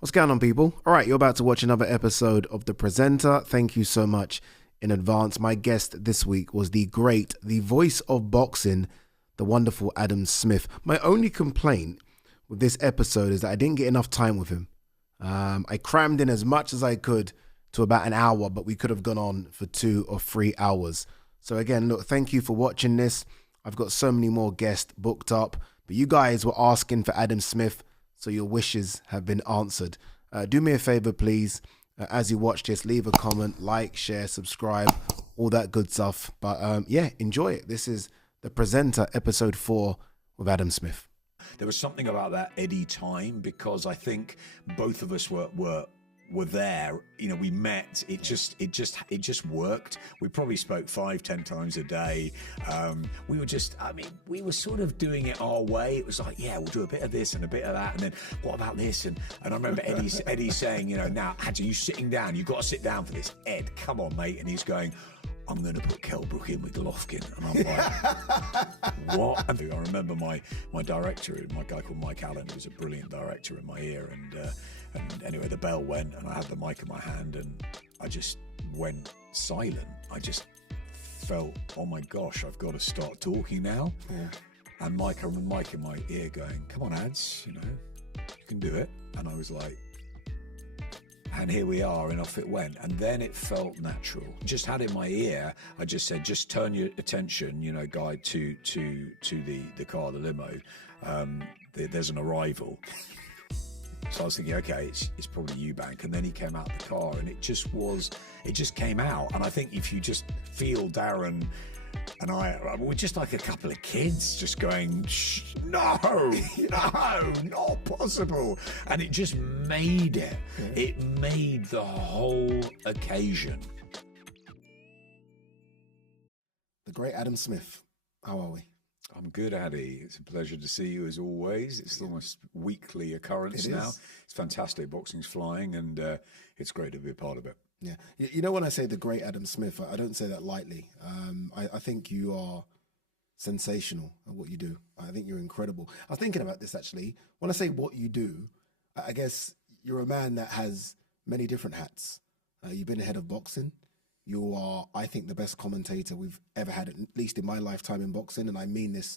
What's going on, people? All right, you're about to watch another episode of The Presenter. Thank you so much in advance. My guest this week was the great, the voice of boxing, the wonderful Adam Smith. My only complaint with this episode is that I didn't get enough time with him. I crammed in as much as I could to about an hour, but we could have gone on for 2 or 3 hours. So again, look, thank you for watching this. I've got so many more guests booked up, but you guys were asking for Adam Smith, so your wishes have been answered. Do me a favor, please. As you watch this, leave a comment, like, share, subscribe, all that good stuff. But yeah, enjoy it. This is The Presenter, episode 4 with Adam Smith. There was something about that Eddie time, because I think both of us were there. You know, we met. It just worked. We probably spoke 5-10 times a day. We were sort of doing it our way. It was like, yeah, we'll do a bit of this and a bit of that, and then what about this? And I remember Eddie saying, you know, now Ade, you sitting down? You've got to sit down for this. Ed, come on, mate. And he's going, I'm going to put Kelbrook in with Golovkin. And I'm like, what? And I remember my director, my guy called Mike Allen, who was a brilliant director in my ear. And anyway, the bell went and I had the mic in my hand and I just went silent. I just felt, oh my gosh, I've got to start talking now. Yeah. And Mike, I remember Mike in my ear going, come on, Ads, you know, you can do it. And I was like, and here we are, and off it went. And then it felt natural. Just had in my ear, I just said, just turn your attention, you know, guide to the car, the limo. There's an arrival. So I was thinking, okay, it's probably Eubank. And then he came out the car, and it just came out. And I think if you just feel Darren and I, we're just like a couple of kids just going, no, not possible. And it just made it. Yeah. It made the whole occasion. The great Adam Smith. How are we? I'm good, Ade. It's a pleasure to see you as always. It's almost weekly occurrence now. It's fantastic. Boxing's flying, and it's great to be a part of it. Yeah. You know, when I say the great Adam Smith, I don't say that lightly. I think you are sensational at what you do. I think you're incredible. I was thinking about this, actually. When I say what you do, I guess you're a man that has many different hats. You've been the head of boxing. You are, I think, the best commentator we've ever had, at least in my lifetime in boxing. And I mean this,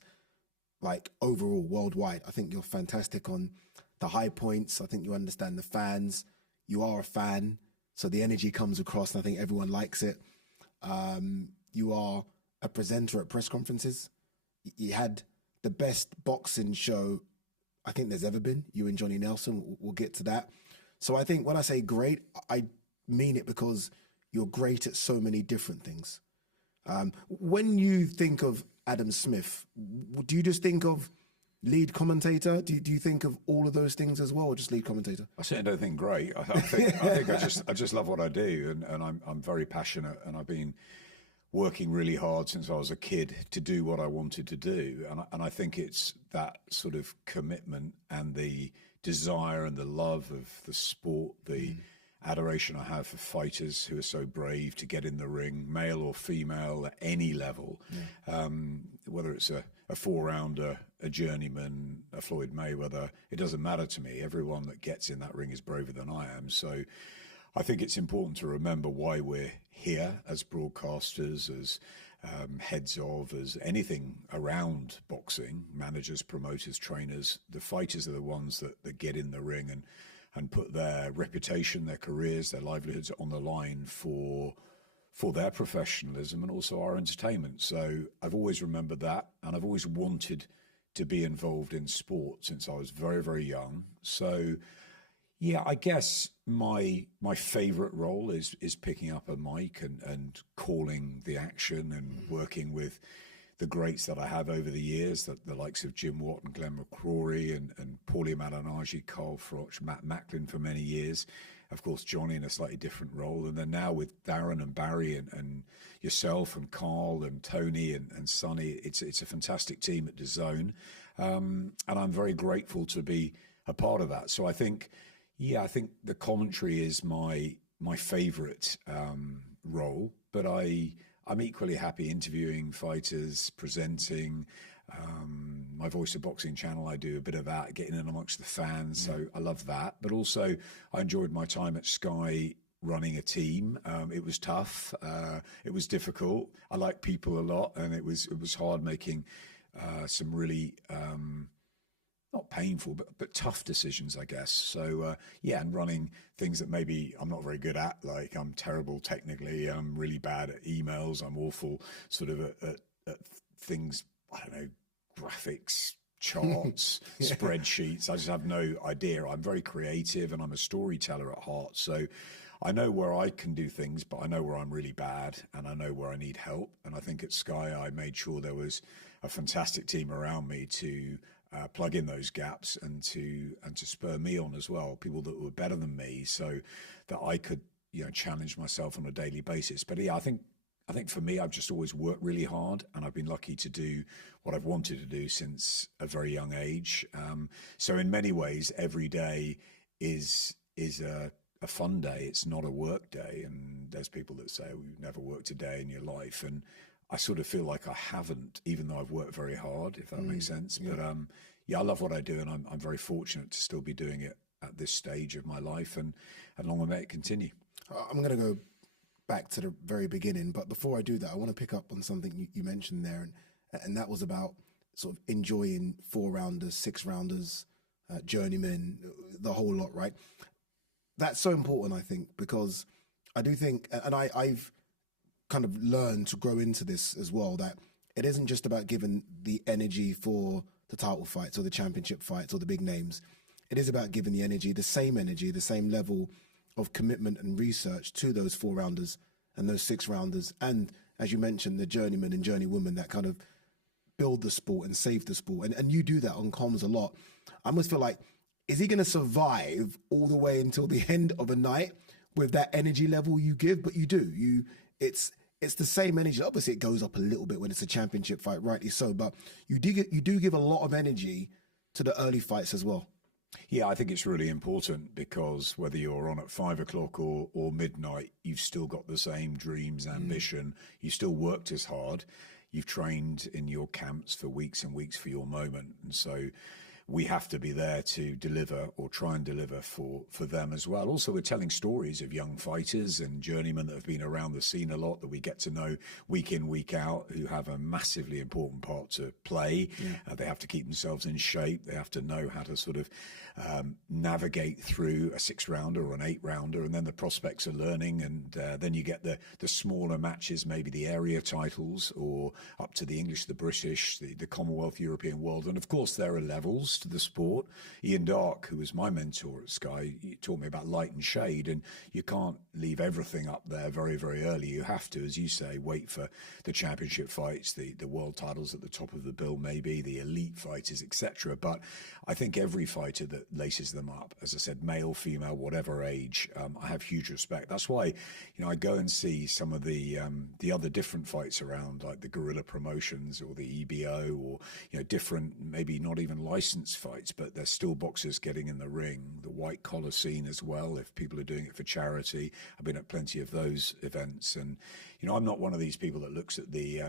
like, overall, worldwide. I think you're fantastic on the high points. I think you understand the fans. You are a fan. So the energy comes across, and I think everyone likes it. You are a presenter at press conferences. You had the best boxing show I think there's ever been. You and Johnny Nelson, we'll get to that. So I think when I say great, I mean it because you're great at so many different things. When you think of Adam Smith, do you just think of lead commentator? Do you think of all of those things as well, or just lead commentator? I certainly don't think great. I think I just love what I do, and I'm very passionate, and I've been working really hard since I was a kid to do what I wanted to do, and I think it's that sort of commitment and the desire and the love of the sport, the adoration I have for fighters who are so brave to get in the ring, male or female, at any level, whether it's a 4-rounder, a journeyman, a Floyd Mayweather, it doesn't matter to me. Everyone that gets in that ring is braver than I am. So I think it's important to remember why we're here as broadcasters, as heads of, as anything around boxing, managers, promoters, trainers. The fighters are the ones that get in the ring and put their reputation, their careers, their livelihoods on the line for their professionalism and also our entertainment. So I've always remembered that, and I've always wanted to be involved in sport since I was very, very young. So yeah, I guess my favorite role is picking up a mic and calling the action and working with the greats that I have over the years, the likes of Jim Watt and Glenn McCrory and Paulie Malignaggi, Carl Froch, Matt Macklin for many years. Of course, Johnny in a slightly different role. And then now with Darren and Barry and yourself and Carl and Tony and Sonny, it's a fantastic team at DAZN. And I'm very grateful to be a part of that. So I think the commentary is my favorite role, but I'm equally happy interviewing fighters, presenting, My Voice of Boxing channel, I do a bit of that, getting in amongst the fans. So I love that. But also, I enjoyed my time at Sky running a team. It was tough. It was difficult. I like people a lot, and it was hard making some really not painful, but tough decisions, I guess. So yeah, and running things that maybe I'm not very good at. Like I'm terrible technically. I'm really bad at emails. I'm awful sort of at things. I don't know, graphics, charts, spreadsheets. I just have no idea. I'm very creative and I'm a storyteller at heart. So I know where I can do things, but I know where I'm really bad and I know where I need help. And I think at Sky, I made sure there was a fantastic team around me to plug in those gaps and to spur me on as well. People that were better than me, so that I could challenge myself on a daily basis. But yeah, I think for me, I've just always worked really hard, and I've been lucky to do what I've wanted to do since a very young age. So in many ways, every day is a fun day. It's not a work day. And there's people that say, well, you've never worked a day in your life. And I sort of feel like I haven't, even though I've worked very hard, if that makes sense. Yeah. But yeah, I love what I do, and I'm very fortunate to still be doing it at this stage of my life, and long may it continue. I'm going to go back to the very beginning, but before I do that, I want to pick up on something you mentioned there, and that was about sort of enjoying 4-rounders, 6-rounders, journeymen, the whole lot, right? That's so important, I think, because I do think, and I've kind of learned to grow into this as well, that it isn't just about giving the energy for the title fights or the championship fights or the big names. It is about giving the energy, the same level of commitment and research to those 4-rounders and those 6-rounders. And as you mentioned, the journeymen and journeywomen that kind of build the sport and save the sport. And you do that on comms a lot. I almost feel like, is he going to survive all the way until the end of a night with that energy level you give? But you do. It's the same energy. Obviously, it goes up a little bit when it's a championship fight, rightly so. But you do give a lot of energy to the early fights as well. Yeah, I think it's really important, because whether you're on at 5 o'clock or midnight, you've still got the same dreams, ambition. You still worked as hard. You've trained in your camps for weeks and weeks for your moment. And so we have to be there to deliver, or try and deliver for them as well. Also, we're telling stories of young fighters and journeymen that have been around the scene a lot, that we get to know week in, week out, who have a massively important part to play. Yeah. They have to keep themselves in shape. They have to know how to sort of navigate through a 6-rounder or an 8-rounder, and then the prospects are learning, and then you get the smaller matches, maybe the area titles, or up to the English, the British, the Commonwealth, European, World. And of course, there are levels to the sport. Ian Darke, who was my mentor at Sky, he taught me about light and shade, and you can't leave everything up there very, very early. You have to, as you say, wait for the championship fights, the world titles at the top of the bill, maybe the elite fighters, etc. But I think every fighter that laces them up, as I said, male, female, whatever age, I have huge respect. That's why, I go and see some of the other different fights around, like the guerrilla promotions or the EBO, or different, maybe not even licensed fights, but there's still boxers getting in the ring. The white collar scene as well, if people are doing it for charity. I've been at plenty of those events, and I'm not one of these people that looks at the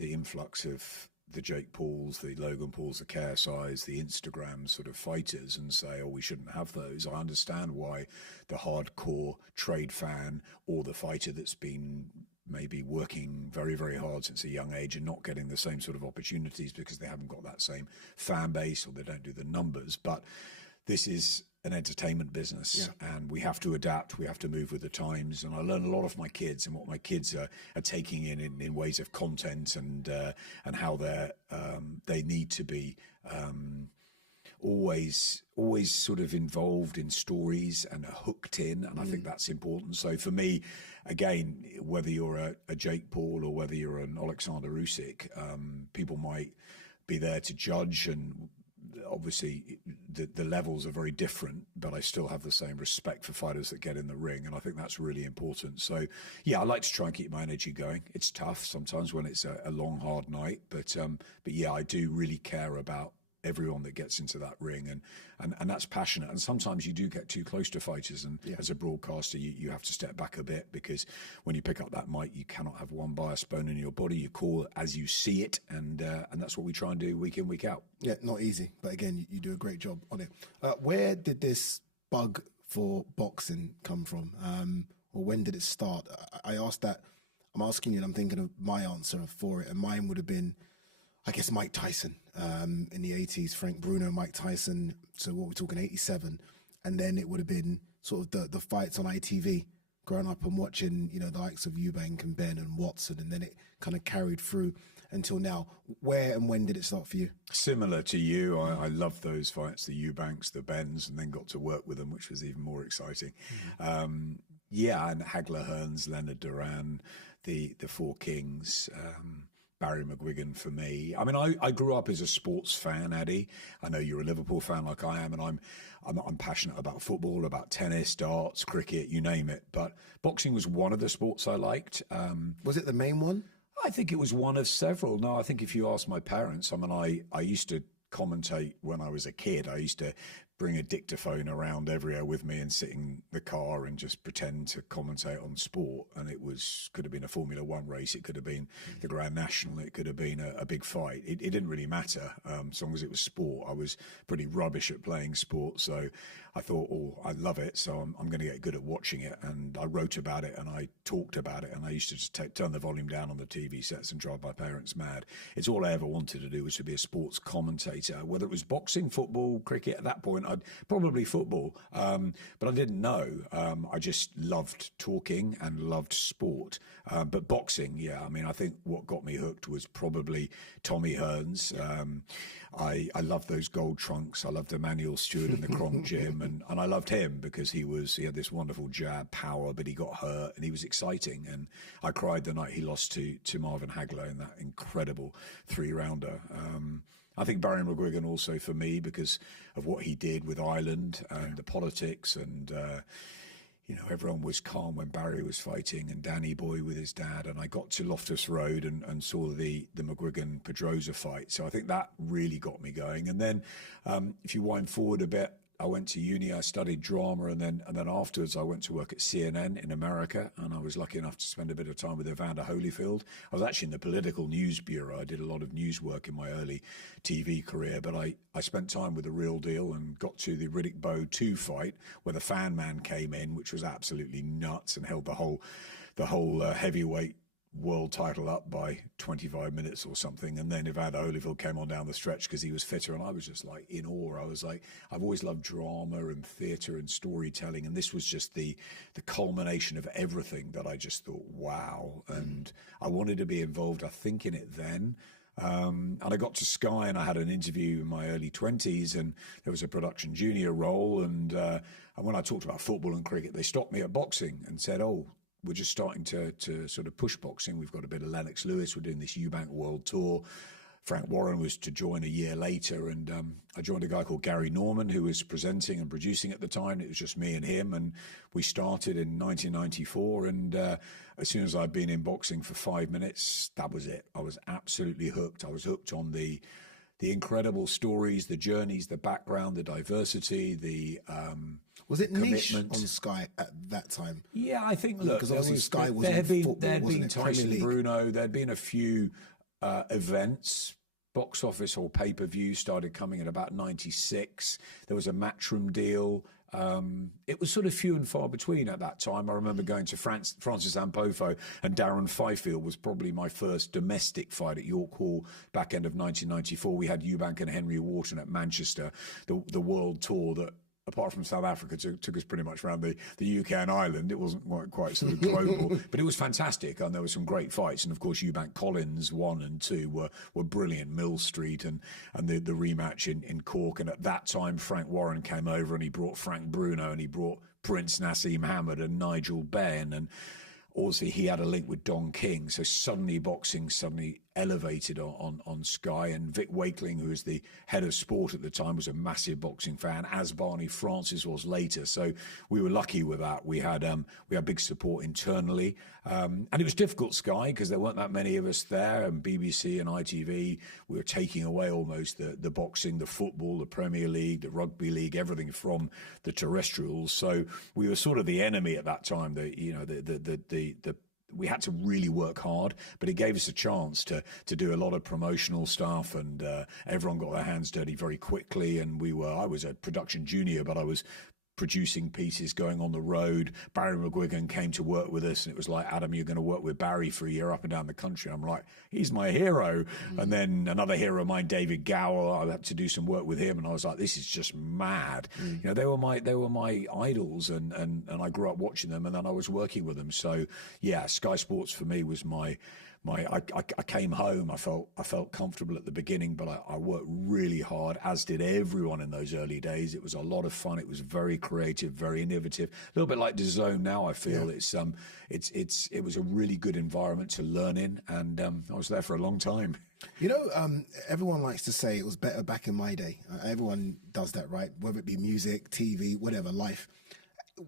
influx of the Jake Pauls, the Logan Pauls, the KSIs, the Instagram sort of fighters, and say, oh, we shouldn't have those. I understand why the hardcore trade fan, or the fighter that's been maybe working very, very hard since a young age and not getting the same sort of opportunities because they haven't got that same fan base, or they don't do the numbers. But this is an entertainment business, and we have to adapt. We have to move with the times. And I learn a lot of my kids and what my kids are taking in ways of content, and how they need to be always sort of involved in stories and hooked in. And I think that's important. So for me, again, whether you're a Jake Paul or whether you're an Alexander Usyk, people might be there to judge, and obviously the levels are very different, but I still have the same respect for fighters that get in the ring, and I think that's really important. So yeah, I like to try and keep my energy going. It's tough sometimes when it's a long, hard night, but yeah, I do really care about everyone that gets into that ring, and that's passionate. And sometimes you do get too close to fighters, and as a broadcaster, you have to step back a bit, because when you pick up that mic, you cannot have one biased bone in your body. You call as you see it, and that's what we try and do week in, week out. Yeah, not easy, but again, you do a great job on it. Where did this bug for boxing come from, or when did it start? I asked that. I'm asking you, and I'm thinking of my answer for it, and mine would have been, I guess, Mike Tyson in the 80s, Frank Bruno, Mike Tyson. So what we're talking, 87. And then it would have been sort of the fights on ITV, growing up and watching, the likes of Eubank and Ben and Watson. And then it kind of carried through until now. Where and when did it start for you? Similar to you, I loved those fights, the Eubanks, the Bens, and then got to work with them, which was even more exciting. And Hagler, Hearns, Leonard Duran, the Four Kings, Barry McGuigan for me. I mean, I grew up as a sports fan, Ade. I know you're a Liverpool fan like I am, and I'm passionate about football, about tennis, darts, cricket, you name it. But boxing was one of the sports I liked. Was it the main one? I think it was one of several. No, I think if you ask my parents, I mean, I used to commentate when I was a kid. I used to bring a dictaphone around everywhere with me and sit in the car and just pretend to commentate on sport. And it could have been a Formula One race. It could have been the Grand National. It could have been a big fight. It didn't really matter as long as it was sport. I was pretty rubbish at playing sport. So I thought, I love it. So I'm going to get good at watching it. And I wrote about it and I talked about it. And I used to just turn the volume down on the TV sets and drive my parents mad. It's all I ever wanted to do, was to be a sports commentator, whether it was boxing, football, cricket. At that point, I'd probably football, but I didn't know. I just loved talking and loved sport. But boxing, I mean, I think what got me hooked was probably Tommy Hearns. I loved those gold trunks. I loved Emmanuel Stewart in the Kronk gym, and I loved him because he had this wonderful jab power, but he got hurt and he was exciting. And I cried the night he lost to Marvin Hagler in that incredible 3-rounder. I think Barry McGuigan also for me, because of what he did with Ireland and the politics, and everyone was calm when Barry was fighting, and Danny Boy with his dad. And I got to Loftus Road and saw the McGuigan Pedrosa fight. So I think that really got me going. And then if you wind forward a bit, I went to uni, I studied drama, and then afterwards I went to work at CNN in America, and I was lucky enough to spend a bit of time with Evander Holyfield. I was actually in the political news bureau. I did a lot of news work in my early TV career, but I spent time with the real deal and got to the Riddick Bowe 2 fight where the Fan Man came in, which was absolutely nuts, and held the whole heavyweight world title up by 25 minutes or something. And then Evander Holyfield came on down the stretch because he was fitter, and I was just like in awe. I was like, I've always loved drama and theatre and storytelling, and this was just the culmination of everything that I just thought, wow. And I wanted to be involved, I think, in it then. And I got to Sky and I had an interview in my early 20s, and there was a production junior role, and when I talked about football and cricket, they stopped me at boxing and said, we're just starting to sort of push boxing. We've got a bit of Lennox Lewis. We're doing this Eubank World Tour. Frank Warren was to join a year later, and I joined a guy called Gary Norman, who was presenting and producing at the time. It was just me and him, and we started in 1994, and as soon as I'd been in boxing for 5 minutes, that was it. I was absolutely hooked. I was hooked on the incredible stories, the journeys, the background, the diversity, the was it niche on Sky at that time? Yeah, I think, look, because obviously Sky was there had been football, Tyson Bruno, there had been a few events, box office or pay-per-view started coming in about 96. There was a Matchroom deal. It was sort of few and far between at that time. I remember going to Francis Ampofo, and Darren Fifield was probably my first domestic fight at York Hall back end of 1994. We had Eubank and Henry Wharton at Manchester, the world tour that, apart from South Africa, took us pretty much around the UK and Ireland. It wasn't quite sort of global, but it was fantastic, and there were some great fights. And of course, Eubank Collins 1 and 2 were brilliant. Mill Street and the rematch in Cork. And at that time, Frank Warren came over and he brought Frank Bruno, and he brought Prince Nassim Hamid and Nigel Benn, and also he had a link with Don King. So suddenly boxing elevated on Sky, and Vic Wakeling, who was the head of sport at the time, was a massive boxing fan, as Barney Francis was later. So we were lucky with that. We had big support internally, and it was difficult, Sky, because there weren't that many of us there, and BBC and ITV, we were taking away almost the boxing, the football, the Premier League, the rugby league, everything from the terrestrials. So we were sort of the enemy at that time. We had to really work hard, but it gave us a chance to do a lot of promotional stuff, and everyone got their hands dirty very quickly. And I was a production junior, but I was producing pieces, going on the road. Barry McGuigan came to work with us, and it was like, Adam, you're going to work with Barry for a year up and down the country. I'm like, he's my hero. And then another hero of mine, David Gower, I had to do some work with him, and I was like, this is just mad. You know, they were my idols, and I grew up watching them, and then I was working with them. So yeah, Sky Sports for me was I came home. I felt comfortable at the beginning, but I worked really hard, as did everyone in those early days. It was a lot of fun. It was very creative, very innovative. A little bit like DAZN now. I feel it was a really good environment to learn in, and I was there for a long time. You know, everyone likes to say it was better back in my day. Everyone does that, right? Whether it be music, TV, whatever, life.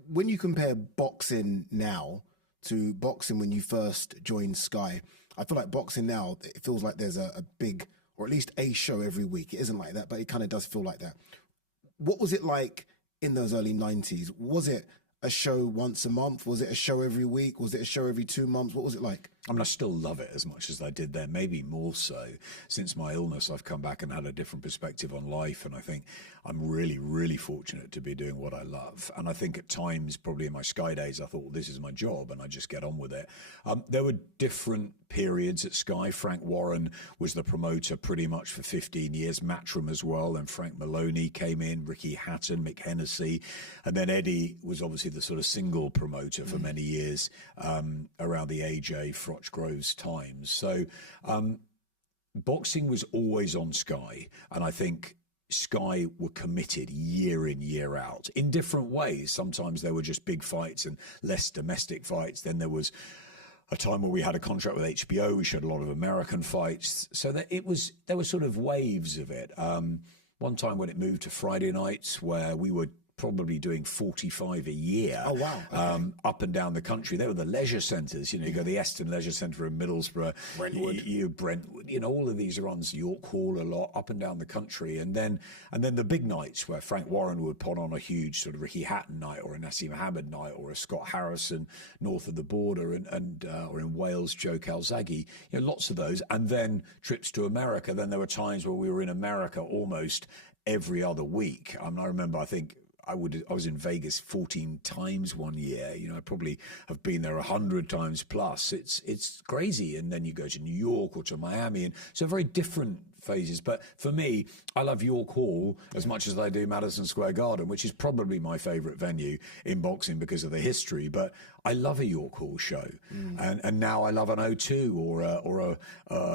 When you compare boxing now to boxing when you first joined Sky, I feel like boxing now, it feels like there's a big, or at least a show every week. It isn't like that, but it kind of does feel like that. What was it like in those early 90s? Was it a show once a month? Was it a show every week? Was it a show every 2 months? What was it like? I mean, I still love it as much as I did then, maybe more so. Since my illness, I've come back and had a different perspective on life, and I think I'm really, really fortunate to be doing what I love. And I think at times, probably in my Sky days, I thought, well, this is my job, and I just get on with it. There were different periods at Sky. Frank Warren was the promoter pretty much for 15 years, Matchroom as well, and Frank Maloney came in, Ricky Hatton, Mick Hennessy, and then Eddie was obviously the sort of single promoter for many years, around the AJ Groves times. So boxing was always on Sky, and I think Sky were committed year in, year out in different ways. Sometimes there were just big fights and less domestic fights. Then there was a time where we had a contract with HBO. We showed a lot of American fights. So that there were sort of waves of it. One time when it moved to Friday nights, where we were probably doing 45 a year. Oh, wow. Okay. Up and down the country. They were the leisure centres. You know, you go to the Eston Leisure Centre in Middlesbrough, Brentwood. Brentwood, you know, all of these are on York Hall a lot, up and down the country. And then the big nights where Frank Warren would put on a huge sort of Ricky Hatton night, or a Nassim Mohammed night, or a Scott Harrison north of the border, and or in Wales, Joe Calzaghe, you know, lots of those. And then trips to America. Then there were times where we were in America almost every other week. I remember, I think, I was in Vegas 14 times one year. You know, I probably have been there 100 times plus. It's crazy. And then you go to New York or to Miami, and so very different phases. But for me, I love York Hall as much as I do Madison Square Garden, which is probably my favorite venue in boxing because of the history. But I love a York Hall show, and now I love an O2 or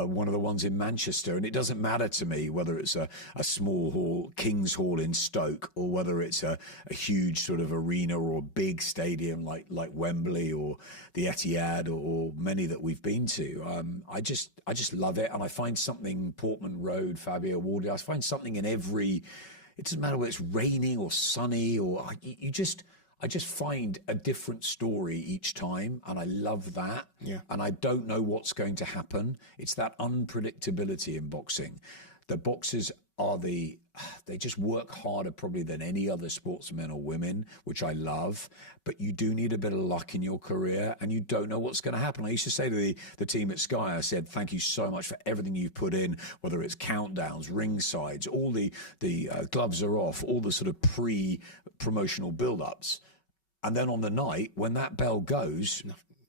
one of the ones in Manchester. And it doesn't matter to me whether it's a small hall, King's Hall in Stoke, or whether it's a huge sort of arena or a big stadium like Wembley or the Etihad or many that we've been to. I just love it, and I find something Portman Road, Fabio Wardy. I find something in every. It doesn't matter whether it's raining or sunny, or I just find a different story each time, and I love that. Yeah. And I don't know what's going to happen. It's that unpredictability in boxing. The boxers they just work harder probably than any other sportsmen or women, which I love. But you do need a bit of luck in your career, and you don't know what's going to happen. I used to say to the team at Sky, I said, thank you so much for everything you've put in, whether it's countdowns, ring sides, all the gloves are off, all the sort of pre-promotional build-ups. And then on the night, when that bell goes,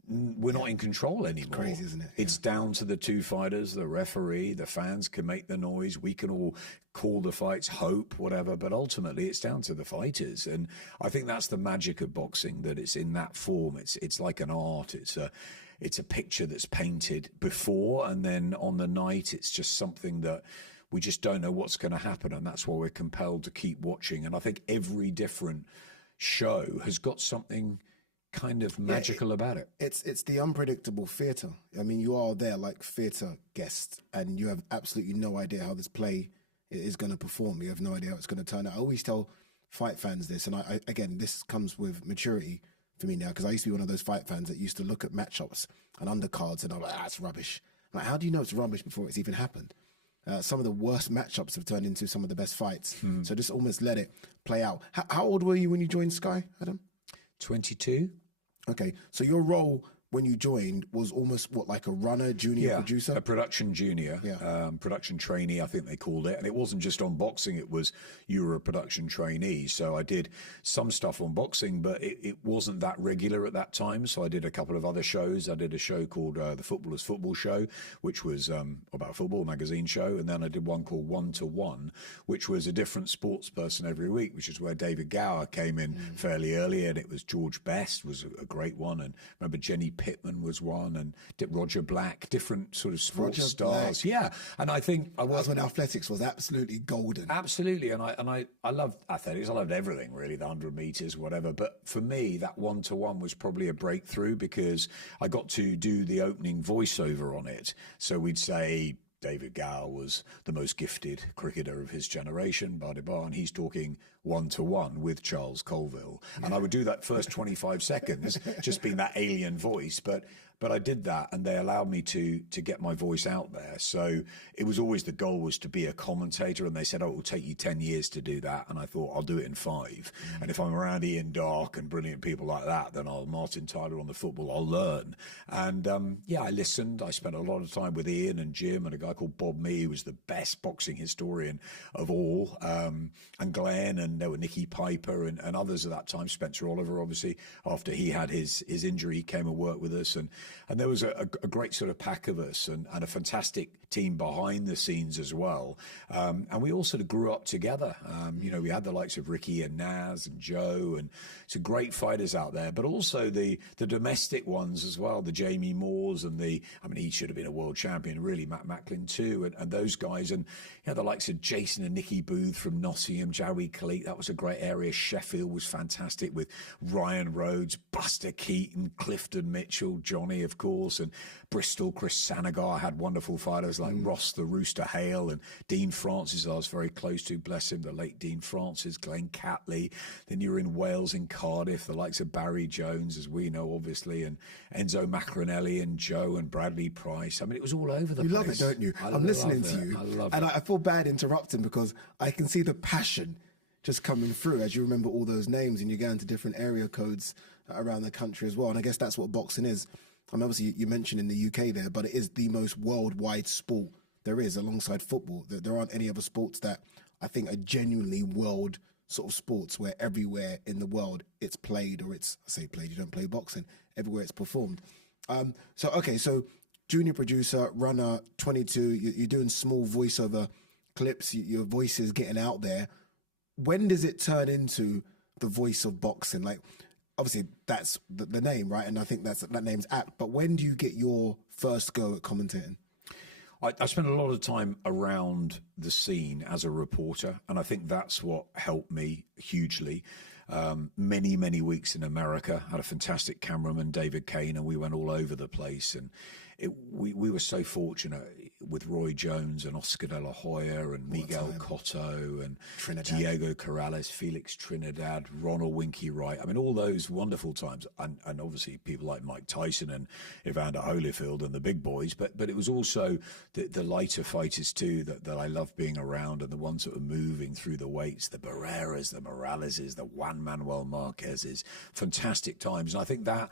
we're not in control anymore. It's crazy, isn't it? It's down to the two fighters, the referee, the fans can make the noise. We can all call the fights, hope, whatever. But ultimately, it's down to the fighters. And I think that's the magic of boxing, that it's in that form. It's like an art. It's a picture that's painted before, and then on the night, it's just something that we just don't know what's going to happen. And that's why we're compelled to keep watching. And I think every different show has got something kind of magical about it. It's the unpredictable theatre. I mean, you are there like theatre guests, and you have absolutely no idea how this play is going to perform. You have no idea how it's going to turn out. I always tell fight fans this, and I again, this comes with maturity for me now, because I used to be one of those fight fans that used to look at matchups and undercards, and I'm like, it's rubbish. I'm like, how do you know it's rubbish before it's even happened? Some of the worst matchups have turned into some of the best fights. So just almost let it play out. How old were you when you joined Sky, Adam? 22. Okay, so your role when you joined was almost what, like a runner, junior producer? A production junior, production trainee, I think they called it. And it wasn't just on boxing, it was you were a production trainee. So I did some stuff on boxing, but it wasn't that regular at that time. So I did a couple of other shows. I did a show called The Footballer's Football Show, which was about a football magazine show. And then I did one called 1 to 1, which was a different sports person every week, which is where David Gower came in fairly early. And it was George Best was a great one. And I remember Jenny Pittman was one, and Roger Black, different sort of sports stars. Black. Yeah, and I think that was when athletics was absolutely golden. Absolutely, and I loved athletics. I loved everything really, the 100 meters, whatever. But for me, that 1 to 1 was probably a breakthrough, because I got to do the opening voiceover on it. So we'd say David Gower was the most gifted cricketer of his generation, blah, blah, blah, and he's talking 1 to 1 with Charles Colville. Yeah. And I would do that first 25 seconds, just being that alien voice. But I did that, and they allowed me to get my voice out there. So it was always, the goal was to be a commentator, and they said, oh, it will take you 10 years to do that. And I thought, I'll do it in 5. And if I'm around Ian Darke and brilliant people like that, then Martin Tyler on the football, I'll learn. And I listened. I spent a lot of time with Ian and Jim and a guy called Bob Mee, who was the best boxing historian of all, and Glenn, and there were Nicky Piper and others at that time. Spencer Oliver, obviously, after he had his injury, he came and worked with us. And there was a great sort of pack of us, and a fantastic team behind the scenes as well. And we all sort of grew up together. We had the likes of Ricky and Naz and Joe, and some great fighters out there, but also the domestic ones as well, the Jamie Moores and he should have been a world champion, really, Matt Macklin too, and those guys. And the likes of Jason and Nicky Booth from Nottingham, Joey Khalid, that was a great area. Sheffield was fantastic with Ryan Rhodes, Buster Keaton, Clifton Mitchell, Johnny, of course, and Bristol, Chris Sanagar had wonderful fighters like Ross the Rooster Hale, and Dean Francis I was very close to, bless him, the late Dean Francis, Glenn Catley. Then you were in Wales, in Cardiff, the likes of Barry Jones, as we know, obviously, and Enzo Macronelli and Joe and Bradley Price. I mean, it was all over the place. You love it, don't you? I'm listening to you, and I feel bad interrupting, because I can see the passion just coming through as you remember all those names, and you go into different area codes around the country as well. And I guess that's what boxing is. I mean, obviously, you mentioned in the UK there, but it is the most worldwide sport there is, alongside football. There aren't any other sports that I think are genuinely world sort of sports, where everywhere in the world it's played, or it's, I say played, you don't play boxing, everywhere it's performed. So junior producer, runner, 22, you're doing small voiceover clips, your voice is getting out there. When does it turn into the voice of boxing? Like, obviously that's the name, right? And I think that name's apt. But when do you get your first go at commentating? I spent a lot of time around the scene as a reporter, and I think that's what helped me hugely. Many weeks in America. Had a fantastic cameraman, David Kane, and we went all over the place. And we were so fortunate with Roy Jones and Oscar de la Hoya and Miguel Cotto and Trinidad. Diego Corrales, Felix Trinidad, Ronald Winky Wright. I mean, all those wonderful times. And obviously people like Mike Tyson and Evander Holyfield and the big boys. But it was also the lighter fighters too that I loved being around, and the ones that were moving through the weights, the Barreras, the Moraleses, the Juan Manuel Marquezes. Fantastic times. And I think that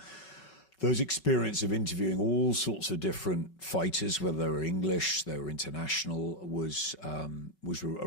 those experience of interviewing all sorts of different fighters, whether they were English, they were international, was a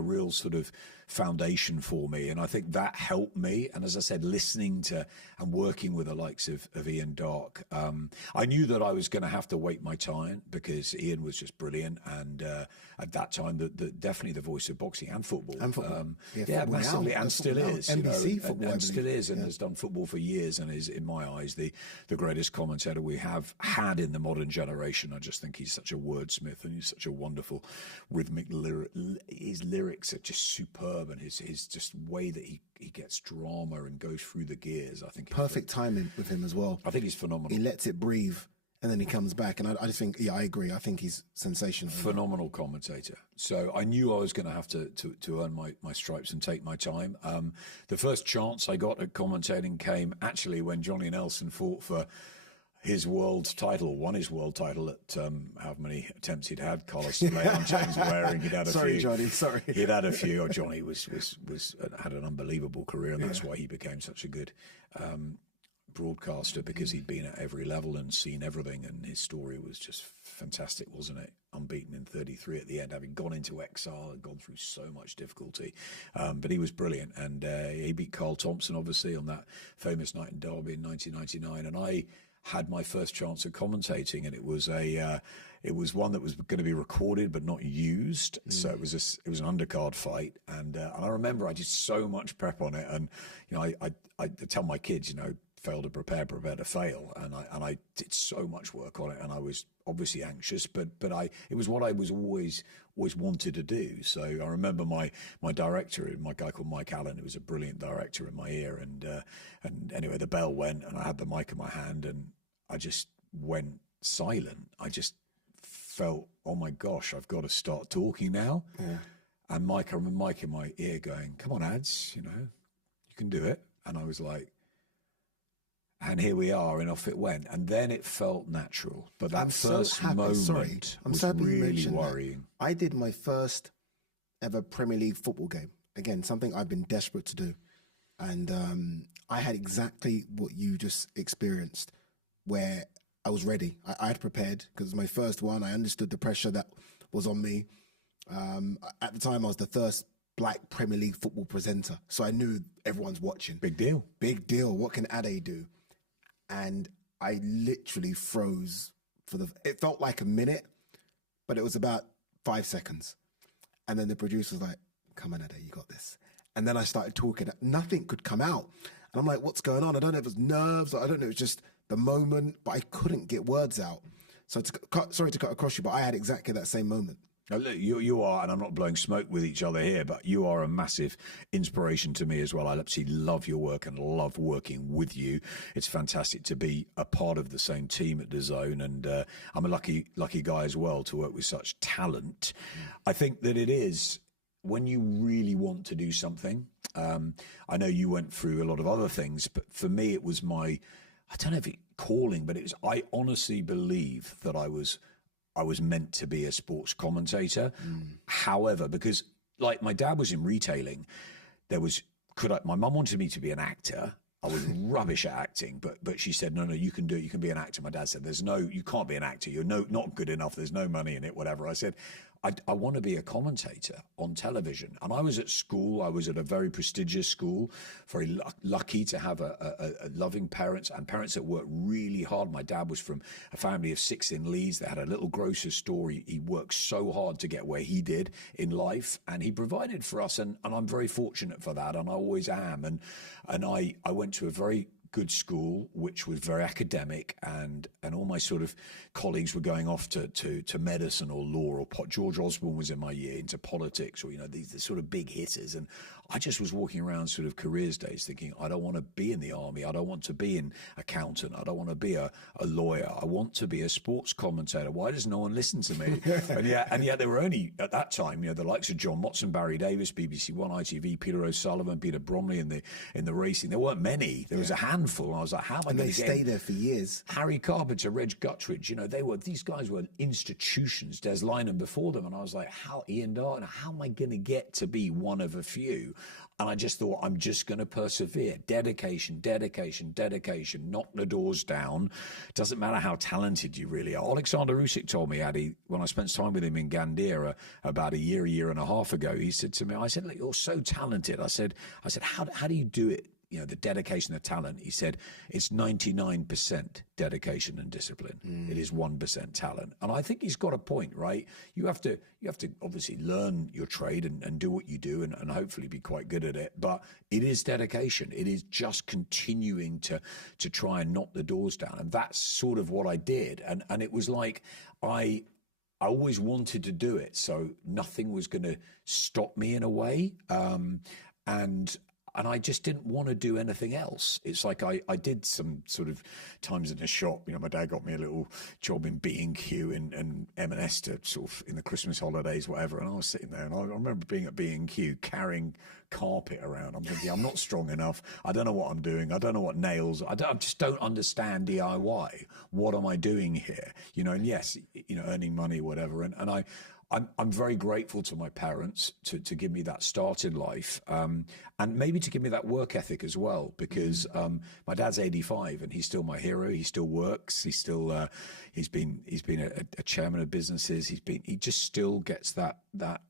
real sort of foundation for me. And I think that helped me. And as I said, listening to and working with the likes of Ian Darke, I knew that I was going to have to wait my time, because Ian was just brilliant. And at that time, definitely the voice of boxing and football. And football. Football massively, and still is. NBC football. And still is, and has done football for years, and is, in my eyes, the greatest commentator we have had in the modern generation. I just think he's such a wordsmith, and he's such a wonderful rhythmic his lyrics are just superb. superb, and his just way that he gets drama and goes through the gears. I think Perfect timing with him as well. I think he's phenomenal. He lets it breathe, and then he comes back. And I just think, yeah, I agree. I think he's sensational. Phenomenal commentator. So I knew I was going to have to earn my stripes and take my time. The first chance I got at commentating came actually when Johnny Nelson fought for his world title, won his world title at how many attempts he'd had. Carlos Leon, James Waring, he'd had a few. Sorry, Johnny, sorry. He'd had a few. Johnny had an unbelievable career, and that's why he became such a good broadcaster, because he'd been at every level and seen everything, and his story was just fantastic, wasn't it? Unbeaten in 33 at the end, having gone into exile and gone through so much difficulty. But he was brilliant, and he beat Carl Thompson, obviously, on that famous night in Derby in 1999, and I had my first chance of commentating, and it was one that was going to be recorded but not used. So it was an undercard fight, and I remember I did so much prep on it, and I tell my kids, fail to prepare to fail, and I did so much work on it, and I was obviously anxious, but it was what I was always wanted to do. So I remember my director, my guy called Mike Allen, who was a brilliant director, in my ear, and anyway the bell went, and I had the mic in my hand, and I just went silent. I just felt, oh my gosh, I've got to start talking now. Yeah. And I remember Mike in my ear going, "Come on, Ads, you can do it." And I was like, and here we are, and off it went. And then it felt natural. But that first moment was really worrying. I did my first ever Premier League football game. Again, something I've been desperate to do. And I had exactly what you just experienced, where I was ready. I had prepared, because it was my first one. I understood the pressure that was on me. At the time, I was the first Black Premier League football presenter. So I knew everyone's watching. Big deal. Big deal. What can Ade do? And I literally froze it felt like a minute, but it was about 5 seconds. And then the producer was like, "Come on, Ade, you got this." And then I started talking. Nothing could come out. And I'm like, what's going on? I don't know if it was nerves, or I don't know, it was just the moment, but I couldn't get words out. So sorry to cut across you, but I had exactly that same moment. Now, look, you are, and I'm not blowing smoke with each other here, but you are a massive inspiration to me as well. I absolutely love your work and love working with you. It's fantastic to be a part of the same team at DAZN, and I'm a lucky guy as well to work with such talent. I think that it is, when you really want to do something, I know you went through a lot of other things, but for me it was I don't know if it's calling, but I honestly believe that I was meant to be a sports commentator. However, because like my dad was in retailing, my mum wanted me to be an actor. I was rubbish at acting, but she said, no, you can do it. You can be an actor. My dad said, you can't be an actor. You're not good enough. There's no money in it, whatever. I said, I want to be a commentator on television. And I was at school. I was at a very prestigious school, very lucky to have a loving parents, and parents that worked really hard. My dad was from a family of 6 in Leeds. They had a little grocer's store. He worked so hard to get where he did in life, and he provided for us. And I'm very fortunate for that, and I always am. And I went to a very good school, which was very academic, and all my sort of colleagues were going off to medicine or law, or George Osborne was in my year into politics, or these sort of big hitters, and I just was walking around sort of careers days thinking, I don't want to be in the army, I don't want to be an accountant, I don't want to be a lawyer, I want to be a sports commentator. Why does no one listen to me? and yet there were only at that time, the likes of John Motson, Barry Davis, BBC One, ITV, Peter O'Sullivan, Peter Bromley in the racing. There weren't many. There was a handful. And I was like, how am I going to get? And they stay there for years. Harry Carpenter, Reg Guttridge, these guys were institutions. Des Lynam before them, and I was like, Ian Darton, how am I going to get to be one of a few? And I just thought, I'm just going to persevere. Dedication, knock the doors down. Doesn't matter how talented you really are. Alexander Usyk told me, Ade, when I spent time with him in Gandia about a year and a half ago, he said to me, I said, look, you're so talented. I said, how do you do it? The dedication, the talent. He said, it's 99% dedication and discipline. It is 1% talent. And I think he's got a point, right? You have to obviously learn your trade and do what you do and hopefully be quite good at it. But it is dedication. It is just continuing to try and knock the doors down. And that's sort of what I did. And it was like, I I always wanted to do it, so nothing was going to stop me in a way. And I just didn't want to do anything else. It's like I did some sort of times in a shop. You know, my dad got me a little job in B&Q and M&S to sort of in the Christmas holidays, whatever. And I was sitting there, and I remember being at B&Q carrying carpet around. I'm thinking, I'm not strong enough. I don't know what I'm doing. I don't know what nails. I just don't understand DIY. What am I doing here? You know, and yes, you know, earning money, whatever. And I'm very grateful to my parents to give me that start in life, and maybe to give me that work ethic as well, because my dad's 85 and he's still my hero. He still works. He's still he's been a chairman of businesses. He just still gets that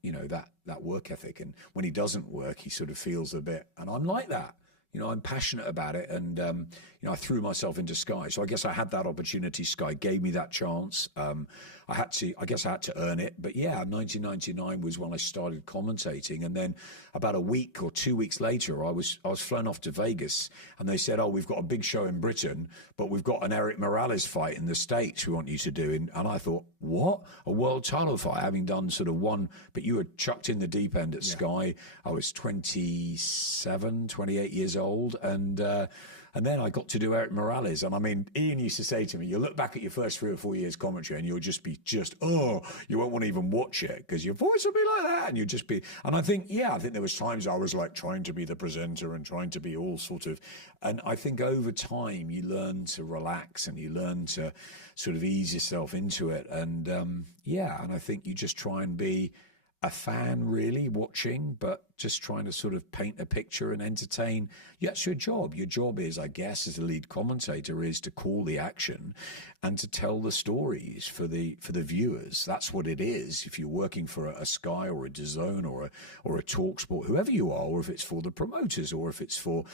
you know that work ethic. And when he doesn't work, he sort of feels a bit. And I'm like that. You know, I'm passionate about it, and you know, I threw myself into Sky. So I guess I had that opportunity. Sky gave me that chance. I guess I had to earn it. But yeah, 1999 was when I started commentating, and then about a week or 2 weeks later, I was flown off to Vegas, and they said, "Oh, we've got a big show in Britain, but we've got an Eric Morales fight in the States we want you to do." And I thought, what? A world title fight? Having done sort of one, but you were chucked in the deep end at Sky. I was 27, 28 years old, and then I got to do Eric Morales. And I mean, Ian used to say to me, you look back at your first 3 or 4 years commentary and you'll just be you won't want to even watch it because your voice will be like that. And you'd just be, and I think there was times I was like trying to be the presenter and trying to be all sort of, and I think over time you learn to relax and you learn to sort of ease yourself into it. And and I think you just try and be a fan really watching, but just trying to sort of paint a picture and entertain. That's your job. Your job is, I guess, as a lead commentator, is to call the action and to tell the stories for the viewers. That's what it is. If you're working for a Sky or a DAZN or a TalkSport, whoever you are, or if it's for the promoters, or if it's for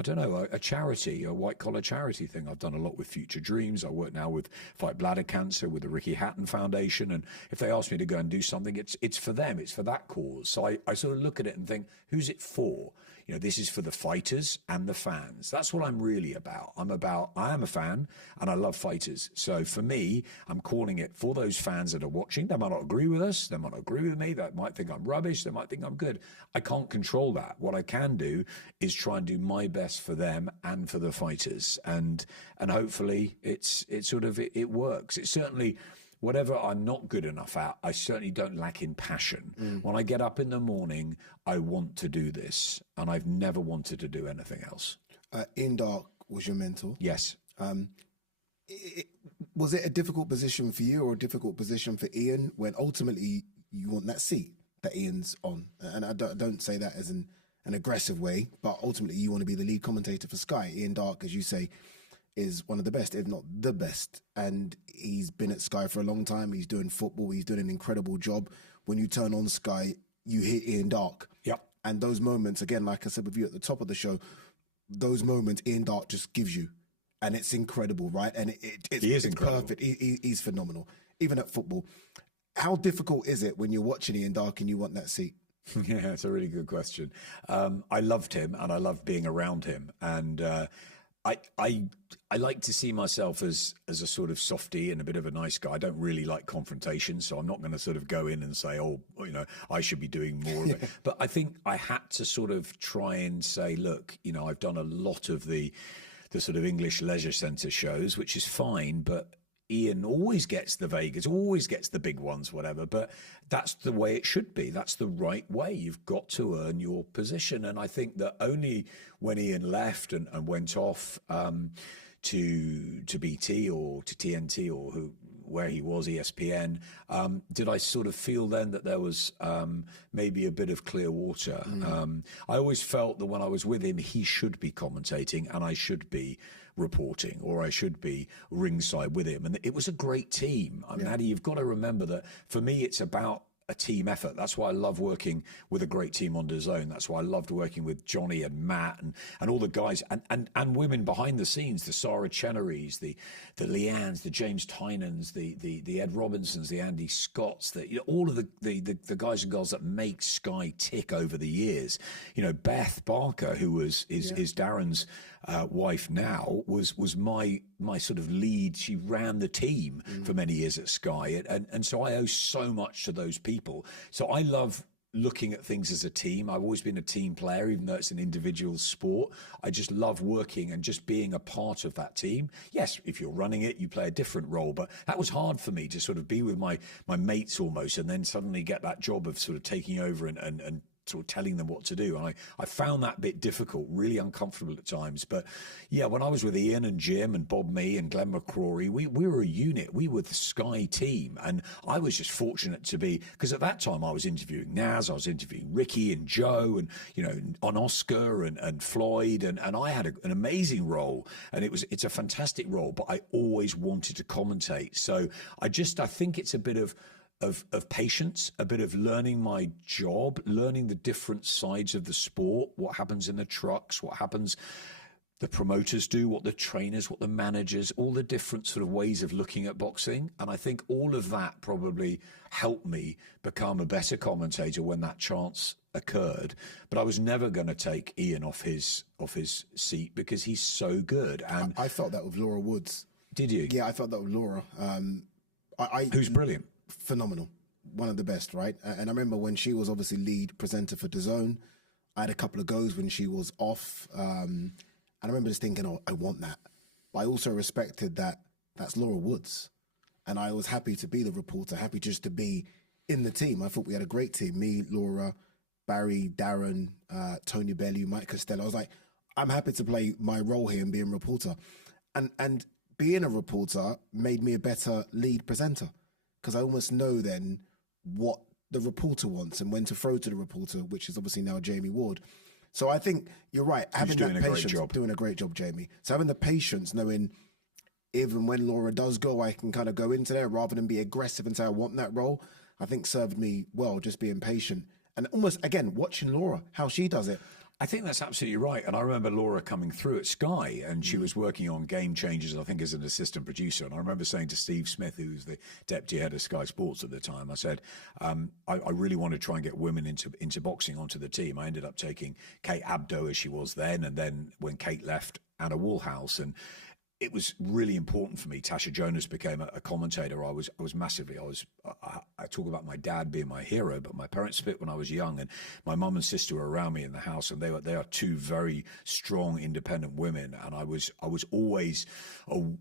I don't know, a charity, a white-collar charity thing. I've done a lot with Future Dreams. I work now with Fight Bladder Cancer, with the Ricky Hatton Foundation. And if they ask me to go and do something, it's for them. It's for that cause. So I sort of look at it and think, who's it for? You know, this is for the fighters and the fans. That's what I'm really about. I am a fan and I love fighters. So for me, I'm calling it for those fans that are watching. They might not agree with us. They might not agree with me. They might think I'm rubbish. They might think I'm good. I can't control that. What I can do is try and do my best for them and for the fighters. And hopefully it works. It certainly, whatever I'm not good enough at, I certainly don't lack in passion. When I get up in the morning, I want to do this, and I've never wanted to do anything else. Ian Darke was your mentor. Yes. Was it a difficult position for you or a difficult position for Ian when ultimately you want that seat that Ian's on? And I don't say that as an aggressive way, but ultimately you want to be the lead commentator for Sky. Ian Darke, as you say, is one of the best, if not the best. And he's been at Sky for a long time. He's doing football. He's doing an incredible job. When you turn on Sky, you hear Ian Darke. Yep. And those moments, again, like I said with you at the top of the show, those moments Ian Darke just gives you. And it's incredible, right? And it's incredible. Perfect. He's phenomenal, even at football. How difficult is it when you're watching Ian Darke and you want that seat? Yeah, it's a really good question. I loved him and I loved being around him. And I like to see myself as a sort of softie and a bit of a nice guy. I don't really like confrontation, so I'm not going to sort of go in and say, oh, you know, I should be doing more of it. But I think I had to sort of try and say, look, you know, I've done a lot of the sort of English leisure centre shows, which is fine, but Ian always gets the Vegas, always gets the big ones, whatever. But that's the way it should be. That's the right way. You've got to earn your position. And I think that only when Ian left and went off to BT or to TNT or where he was, ESPN, did I sort of feel then that there was maybe a bit of clear water. I always felt that when I was with him, he should be commentating and I should be reporting, or I should be ringside with him. And it was a great team. I mean, Ade, you've got to remember that for me, it's about a team effort. That's why I love working with a great team on DAZN. That's why I loved working with Johnny and Matt and all the guys and women behind the scenes, the Sarah Chenerys, the Leannes, the James Tynans, the Ed Robinsons, the Andy Scotts, all of the guys and girls that make Sky tick over the years. You know, Beth Barker, who is Darren's wife now was my sort of lead. She ran the team for many years at Sky, and so I owe so much to those people. So I love looking at things as a team. I've always been a team player, even though it's an individual sport. I just love working and just being a part of that team. Yes, if you're running it, you play a different role, but that was hard for me to sort of be with my mates almost, and then suddenly get that job of sort of taking over and sort of telling them what to do. And I found that bit difficult, really uncomfortable at times. But yeah, when I was with Ian and Jim and Bob Mee and Glenn McCrory, we were a unit. We were the Sky team. And I was just fortunate to be, because at that time I was interviewing Naz, I was interviewing Ricky and Joe and, you know, on Oscar and Floyd. And I had an amazing role. And it's a fantastic role, but I always wanted to commentate. So I think it's a bit of patience, a bit of learning my job, learning the different sides of the sport, what happens in the trucks, what happens, the promoters do, what the trainers, what the managers, all the different sort of ways of looking at boxing. And I think all of that probably helped me become a better commentator when that chance occurred. But I was never going to take Ian off his seat because he's so good. And I felt that with Laura Woods. Did you? Yeah, I felt that with Laura. Who's brilliant. Phenomenal, one of the best, right? And I remember when she was obviously lead presenter for DAZN, I had a couple of goes when she was off, and I remember just thinking, oh, I want that. But I also respected that that's Laura Woods, and I was happy to be the reporter, happy just to be in the team. I thought we had a great team, me, Laura, Barry, Darren, Tony Bellew, Mike Costello. I was like, I'm happy to play my role here and be a reporter. And being a reporter made me a better lead presenter, because I almost know then what the reporter wants and when to throw to the reporter, which is obviously now Jamie Ward. So I think you're right. Having that patience, doing a great job, Jamie. So having the patience, knowing even when Laura does go, I can kind of go into there rather than be aggressive and say I want that role, I think served me well, just being patient. And almost, again, watching Laura, how she does it. I think that's absolutely right. And I remember Laura coming through at Sky, and she was working on Game Changers, I think, as an assistant producer. And I remember saying to Steve Smith, who was the deputy head of Sky Sports at the time, I said, I really want to try and get women into boxing onto the team. I ended up taking Kate Abdo as she was then. And then when Kate left, Anna Woolhouse. And it was really important for me. Tasha Jonas became a commentator. I was massively. I talk about my dad being my hero, but my parents split when I was young, and my mum and sister were around me in the house, and they are two very strong, independent women. And I was always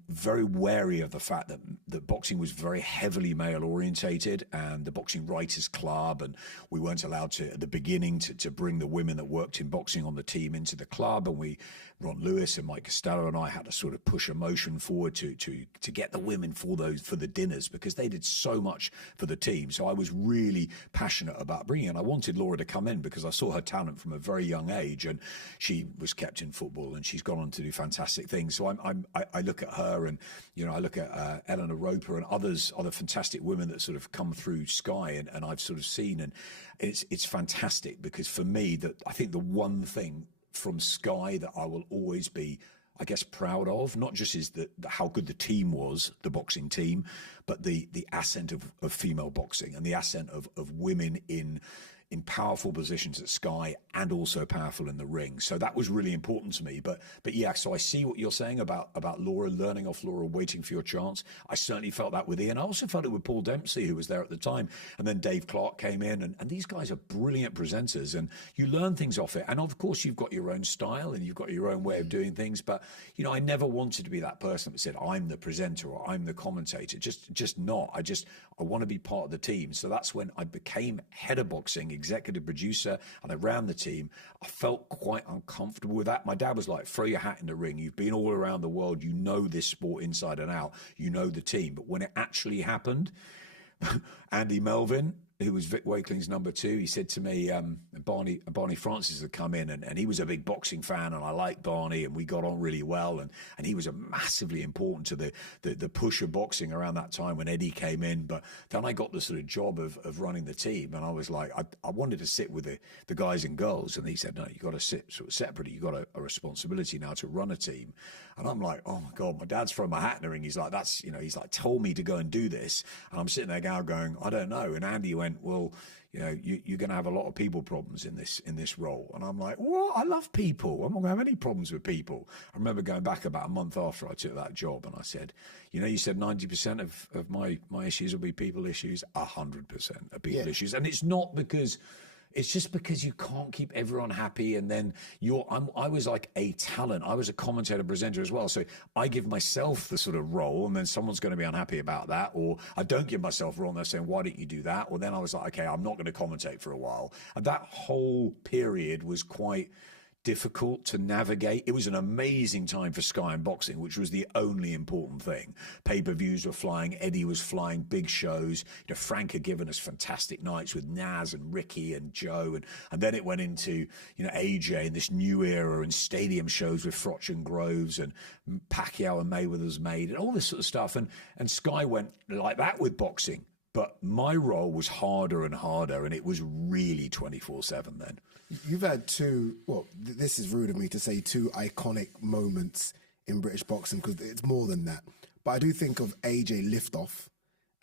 very wary of the fact that boxing was very heavily male orientated, and the Boxing Writers Club, and we weren't allowed to at the beginning to bring the women that worked in boxing on the team into the club, and Ron Lewis and Mike Costello and I had to sort of push a motion forward to get the women for the dinners, because they did so much for the team. So I was really passionate about bringing it. I wanted Laura to come in because I saw her talent from a very young age, and she was kept in football and she's gone on to do fantastic things. So I look at her, and I look at Eleanor Roper and other fantastic women that sort of come through Sky, and I've sort of seen, and it's fantastic, because for me, I think the one thing from Sky that I will always be, I guess, proud of, not just is how good the team was, the boxing team, but the ascent of female boxing and the ascent of women in powerful positions at Sky, and also powerful in the ring. So that was really important to me. But yeah, so I see what you're saying about Laura, learning off Laura, waiting for your chance. I certainly felt that with Ian. I also felt it with Paul Dempsey, who was there at the time. And then Dave Clark came in, and these guys are brilliant presenters, and you learn things off it. And of course, you've got your own style and you've got your own way of doing things. But, I never wanted to be that person that said, I'm the presenter or I'm the commentator. Just not. I want to be part of the team. So that's when I became head of boxing, executive producer, and I ran the team. I felt quite uncomfortable with that. My dad was like, throw your hat in the ring. You've been all around the world. You know this sport inside and out. You know the team. But when it actually happened, Andy Melvin, who was Vic Wakeling's number 2, he said to me, Barney Francis had come in, and he was a big boxing fan, and I liked Barney, and we got on really well, and he was massively important to the push of boxing around that time when Eddie came in. But then I got the sort of job of running the team, and I was like, I wanted to sit with the guys and girls, and he said, no, you got to sit sort of separately. You got a responsibility now to run a team. And I'm like, oh my God, my dad's throwing my hat in the ring. He's like, he's like, told me to go and do this. And I'm sitting there now going, I don't know. And Andy went, went, well, you know, you're going to have a lot of people problems in this role. And I'm like, what? I love people. I'm not going to have any problems with people. I remember going back about a month after I took that job, and I said, you know, you said 90% of my issues will be people issues. 100% are people issues. And it's not because... It's just because you can't keep everyone happy, and then I was like a talent. I was a commentator, presenter as well. So I give myself the sort of role, and then someone's going to be unhappy about that, or I don't give myself a role, and they're saying, "Why don't you do that?" Well, then I was like, "Okay, I'm not going to commentate for a while." And that whole period was quite difficult to navigate. It was an amazing time for Sky and boxing, which was the only important thing. Pay-per-views were flying, Eddie was flying, big shows. You know, Frank had given us fantastic nights with Naz and Ricky and Joe, and then it went into, you know, AJ and this new era and stadium shows with Frotch and Groves and Pacquiao and Mayweather's Made and all this sort of stuff. And Sky went like that with boxing. But my role was harder and harder, and it was really 24/7 then. You've had two, well, this is rude of me to say, two iconic moments in British boxing, because it's more than that. But I do think of AJ Liftoff,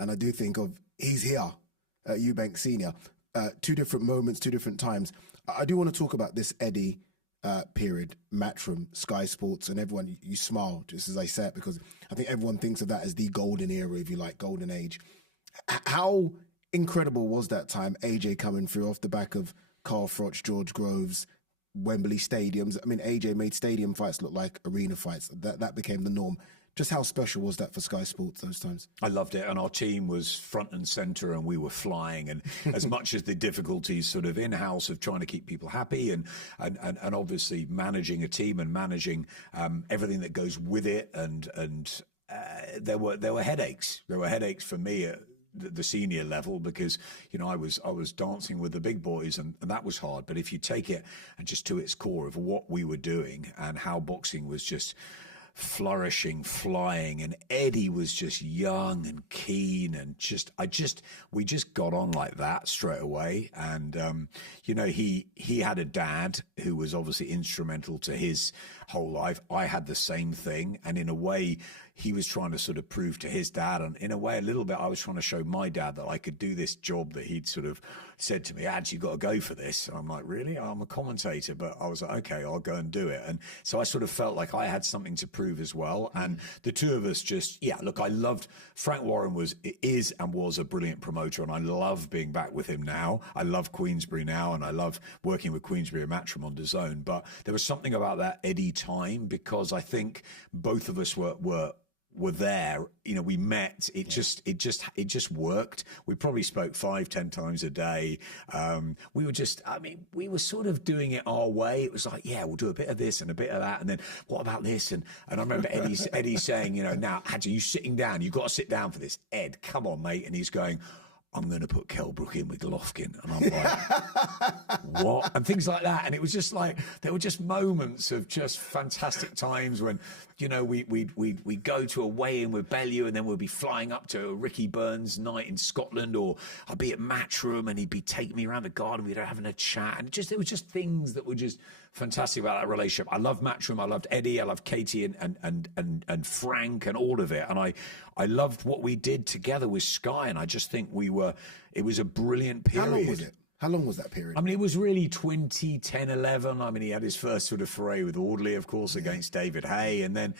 and I do think of He's Here, Eubank Senior. Two different moments, two different times. I do want to talk about this Eddie period, Matchroom, Sky Sports, and everyone, you smile just as I say it, because I think everyone thinks of that as the golden era, if you like, golden age. How incredible was that time, AJ coming through off the back of Carl Froch, George Groves, Wembley stadiums? I mean, AJ made stadium fights look like arena fights. That became the norm. Just how special was that for Sky Sports those times? I loved it, and our team was front and centre, and we were flying. And as much as the difficulties sort of in-house of trying to keep people happy, and obviously managing a team and managing everything that goes with it, and there were headaches. There were headaches for me at the senior level, because, you know, I was dancing with the big boys, and that was hard. But if you take it and just to its core of what we were doing and how boxing was just flourishing, flying, and Eddie was just young and keen, and we just got on like that straight away. And you know, he had a dad who was obviously instrumental to his whole life. I had the same thing, and in a way he was trying to sort of prove to his dad, and in a way a little bit I was trying to show my dad that I could do this job that he'd sort of said to me, "Ad, you got to go for this." And I'm like, "Really? I'm a commentator." But I was like, "Okay, I'll go and do it." And so I sort of felt like I had something to prove as well. And the two of us just, look, I loved Frank Warren is and was a brilliant promoter, and I love being back with him now. I love Queensberry now, and I love working with Queensberry and Matchroom on DAZN. But there was something about that Eddie time, because I think both of us were there. You know, we met, it just worked. We probably spoke 5-10 times a day. We were sort of doing it our way. It was like, we'll do a bit of this and a bit of that, and then what about this? And I remember Eddie saying, you know, "Now, Hadji, you sitting down, you've got to sit down for this. Ed, come on, mate." And he's going, "I'm going to put Kelbrook in with Golovkin." And I'm like, what? And things like that. And it was just like, there were just moments of just fantastic times when, you know, we'd go to a weigh-in with Bellew, and then we'd be flying up to a Ricky Burns night in Scotland, or I'd be at Matchroom and he'd be taking me around the garden, we'd having a chat. And there were just things that were just fantastic about that relationship. I loved Matchroom, I loved Eddie, I loved Katie and Frank and all of it. And I loved what we did together with Sky, and I just think it was a brilliant period. How long was it? How long was that period? I mean, it was really 2010, 11. I mean, he had his first sort of foray with Audley, of course, against David Hay. And then,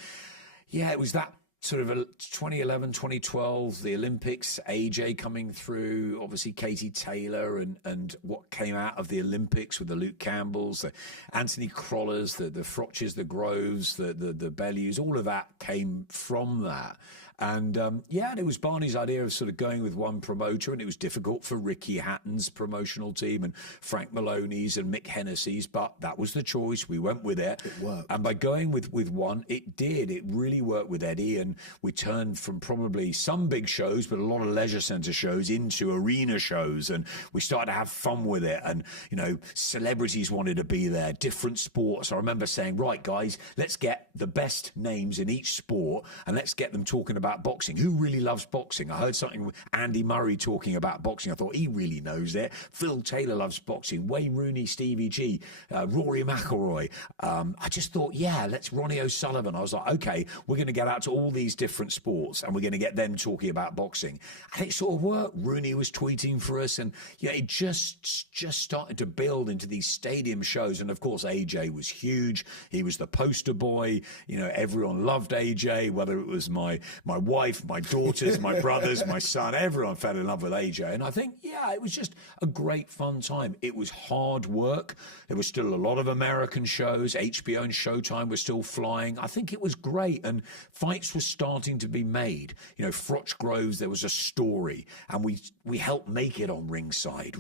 it was that sort of 2011, 2012, the Olympics, AJ coming through, obviously Katie Taylor, and what came out of the Olympics with the Luke Campbells, the Anthony Crollers, the Frotches, the Groves, the Bellews, all of that came from that. And it was Barney's idea of sort of going with one promoter, and it was difficult for Ricky Hatton's promotional team and Frank Maloney's and Mick Hennessy's, but that was the choice. We went with it. It worked. And by going with one, it did. It really worked with Eddie, and we turned from probably some big shows, but a lot of leisure centre shows, into arena shows, and we started to have fun with it. And, you know, celebrities wanted to be there, different sports. I remember saying, right, guys, let's get the best names in each sport, and let's get them talking about about boxing. Who really loves boxing? I heard something with Andy Murray talking about boxing. I thought, he really knows it. Phil Taylor loves boxing. Wayne Rooney, Stevie G, Rory McIlroy. I just thought, yeah, let's Ronnie O'Sullivan. I was like, okay, we're going to get out to all these different sports and we're going to get them talking about boxing. And it sort of worked. Rooney was tweeting for us, and yeah, it just started to build into these stadium shows. And of course, AJ was huge. He was the poster boy. You know, everyone loved AJ, whether it was my wife, my daughters, my brothers, my son. Everyone fell in love with AJ. And I think, yeah, it was just a great fun time. It was hard work. There was still a lot of American shows. HBO and Showtime were still flying. I think it was great. And fights were starting to be made. You know, Froch Groves, there was a story. And we helped make it on Ringside,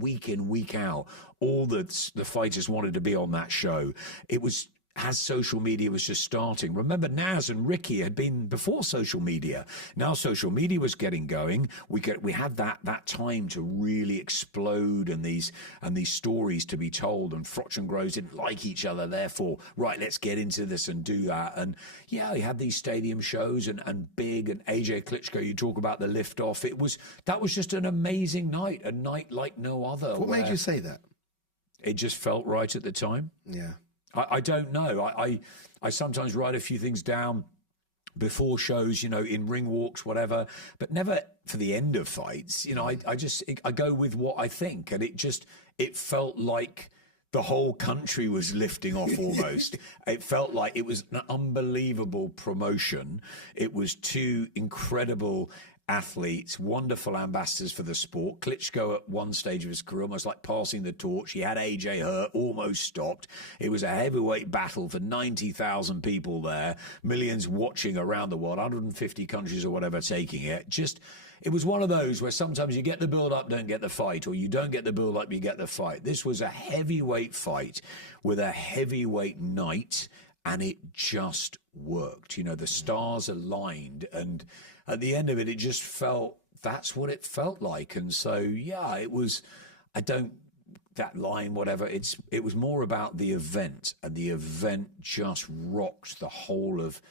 week in, week out. All the fighters wanted to be on that show. It was, as social media was just starting. Remember, Naz and Ricky had been before social media. Now social media was getting going. We had that time to really explode, and these stories to be told. And Froch and Groves didn't like each other. Therefore, right, let's get into this and do that. And yeah, we had these stadium shows and big, and AJ Klitschko. You talk about the lift off. That was just an amazing night, a night like no other. What made you say that? It just felt right at the time. Yeah. I don't know. I sometimes write a few things down before shows, you know, in ring walks, whatever, but never for the end of fights. You know, I go with what I think, and it felt like the whole country was lifting off almost. It felt like it was an unbelievable promotion. It was two incredible athletes, wonderful ambassadors for the sport. Klitschko at one stage of his career, almost like passing the torch. He had AJ hurt, almost stopped. It was a heavyweight battle for 90,000 people there, millions watching around the world, 150 countries or whatever taking it. It was one of those where sometimes you get the build-up, don't get the fight, or you don't get the build-up, you get the fight. This was a heavyweight fight with a heavyweight night, and it just worked. You know, the stars aligned, and at the end of it, it just felt, that's what it felt like. And so, yeah, it was, that line, whatever, it was more about the event, and the event just rocked the whole of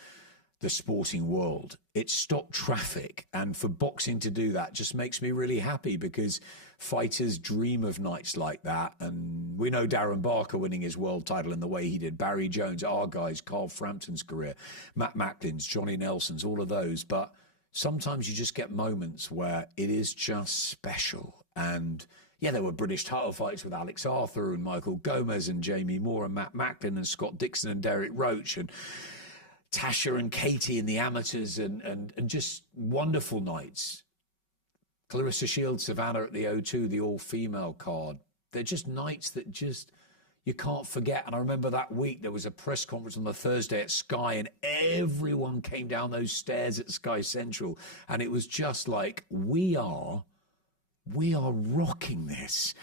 the sporting world. It stopped traffic, and for boxing to do that just makes me really happy, because fighters dream of nights like that. And we know Darren Barker winning his world title in the way he did, Barry Jones, our guys, Carl Frampton's career, Matt Macklin's, Johnny Nelson's, all of those. But sometimes you just get moments where it is just special. And yeah, there were British title fights with Alex Arthur and Michael Gomez and Jamie Moore and Matt Macklin and Scott Dixon and Derek Roach and Tasha and Katie in the amateurs, and just wonderful nights. Clarissa Shields, Savannah at the O2, the all-female card. They're just nights that just you can't forget. And I remember that week there was a press conference on the Thursday at Sky, and everyone came down those stairs at Sky Central, and it was just like, we are rocking this.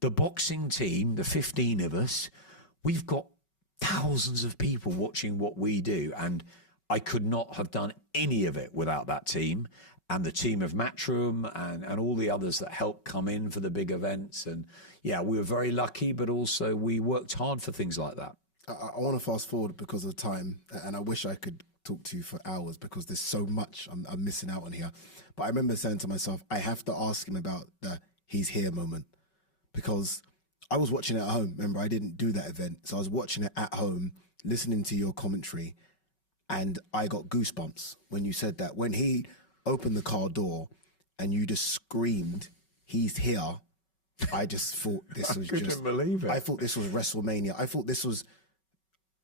The boxing team, the 15 of us, we've got thousands of people watching what we do, and I could not have done any of it without that team and the team of Matchroom and all the others that helped come in for the big events. And yeah, we were very lucky, but also we worked hard for things like that. I want to fast forward because of time, and I wish I could talk to you for hours because there's so much I'm missing out on here. But I remember saying to myself, I have to ask him about the he's here moment, because I was watching it at home. Remember, I didn't do that event. So I was watching it at home, listening to your commentary, and I got goosebumps when you said that. When he opened the car door and you just screamed, he's here, I just thought this was I couldn't believe it. I thought this was WrestleMania. I thought this was,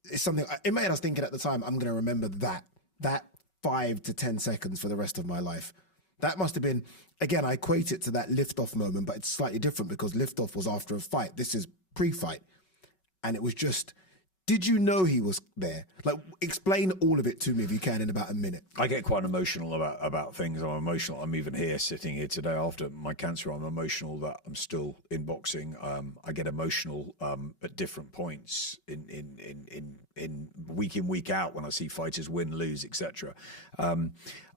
it's something, it made us thinking at the time, I'm going to remember that 5 to 10 seconds for the rest of my life. That must have been, again, I equate it to that liftoff moment, but it's slightly different because liftoff was after a fight. This is pre-fight. And it was just, did you know he was there? Like, explain all of it to me if you can in about a minute. I get quite emotional about things. I'm emotional. I'm even here, sitting here today after my cancer. I'm emotional that I'm still in boxing. I get emotional at different points in week out when I see fighters win, lose, etc.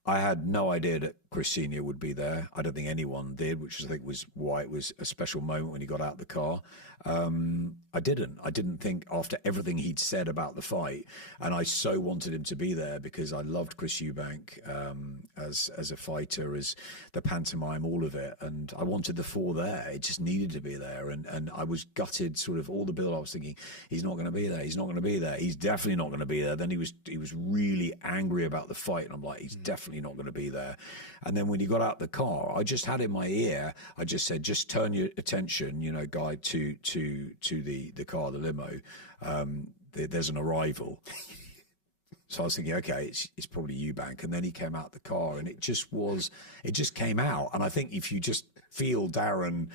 I had no idea that Chris Senior would be there. I don't think anyone did, which I think was why it was a special moment when he got out of the car. I didn't think, after everything he'd said about the fight, and I so wanted him to be there because I loved Chris Eubank as a fighter, as the pantomime, all of it, and I wanted the four there. It just needed to be there, and I was gutted. Sort of all the build, I was thinking, he's not going to be there. He's not going to be there. He's definitely not going to be there. Then he was really angry about the fight, and I'm like, he's definitely not going to be there. And then when he got out the car, I just had in my ear, I just said, just turn your attention, guy, to the car, the limo. There's an arrival. So I was thinking, okay, it's probably Eubank. And then he came out the car, and it just came out. And I think if you just feel Darren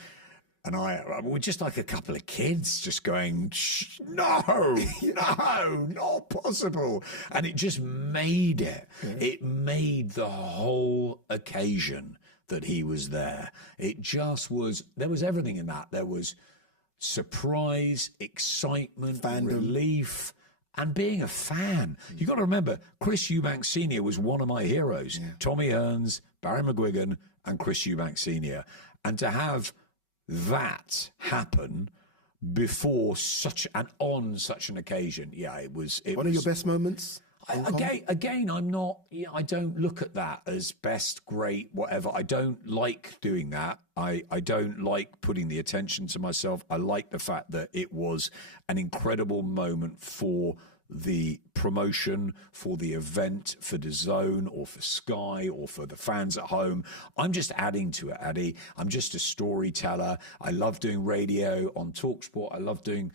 and we're just like a couple of kids just going, no, not possible. And it just made it. Yeah. It made the whole occasion that he was there. It just was, there was everything in that. There was surprise, excitement, fandom, relief, and being a fan. You got to remember, Chris Eubank Sr. was one of my heroes. Yeah. Tommy Hearns, Barry McGuigan, and Chris Eubank Sr. And to have that happen before on such an occasion, it was one of your best moments. Again, I don't look at that as best, great, whatever. I don't like doing that. I don't like putting the attention to myself. I like the fact that it was an incredible moment for the promotion, for the event, for the Zone, or for Sky, or for the fans at home. I'm just adding to it, Ade. I'm just a storyteller. I love doing radio on TalkSport. I love doing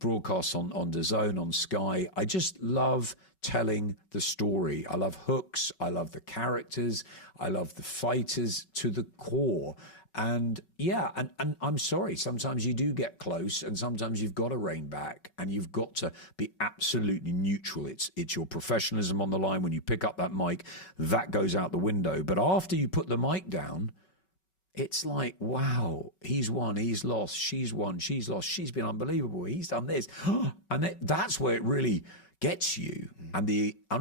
broadcasts on the Zone, on Sky. I just love telling the story. I love hooks. I love the characters. I love the fighters to the core. And and I'm sorry, sometimes you do get close, and sometimes you've got to rein back, and you've got to be absolutely neutral. It's your professionalism on the line. When you pick up that mic, that goes out the window. But after you put the mic down, it's like, wow, he's won, he's lost, she's won, she's lost, she's been unbelievable, he's done this. And that's where it really gets you, and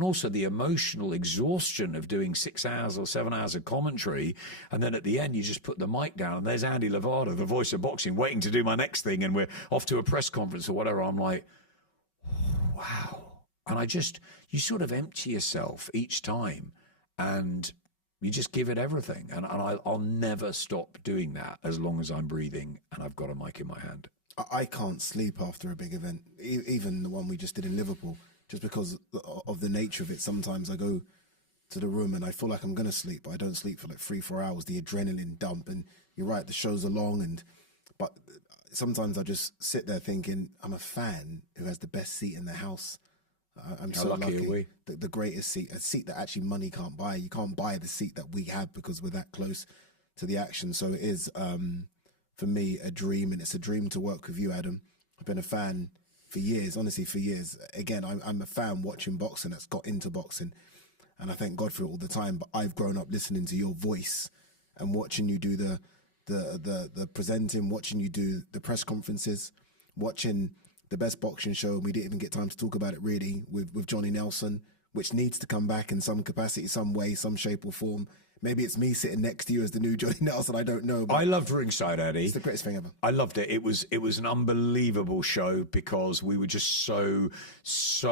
also the emotional exhaustion of doing 6 hours or 7 hours of commentary, and then at the end you just put the mic down and there's Andy Lovato, the voice of boxing, waiting to do my next thing, and we're off to a press conference or whatever. I'm like, wow. And you sort of empty yourself each time, and you just give it everything, and I'll never stop doing that as long as I'm breathing and I've got a mic in my hand. I can't sleep after a big event, even the one we just did in Liverpool, just because of the nature of it. Sometimes I go to the room and I feel like I'm going to sleep, but I don't sleep for like 3-4 hours, the adrenaline dump. And you're right, the shows are long, but sometimes I just sit there thinking, I'm a fan who has the best seat in the house. I'm so lucky. Are we? The greatest seat, a seat that actually money can't buy. You can't buy the seat that we have because we're that close to the action. So it is, for me, a dream, and it's a dream to work with you, Adam. I've been a fan for years, honestly, for years. Again, I'm a fan watching boxing that's got into boxing, and I thank God for it all the time. But I've grown up listening to your voice and watching you do the presenting, watching you do the press conferences, watching the Best Boxing Show, and we didn't even get time to talk about it really with Johnny Nelson, which needs to come back in some capacity, some way, some shape or form. Maybe it's me sitting next to you as the new Johnny Nelson. I don't know. I loved ringside, Eddie. It's the greatest thing ever. I loved it. It was an unbelievable show because we were just so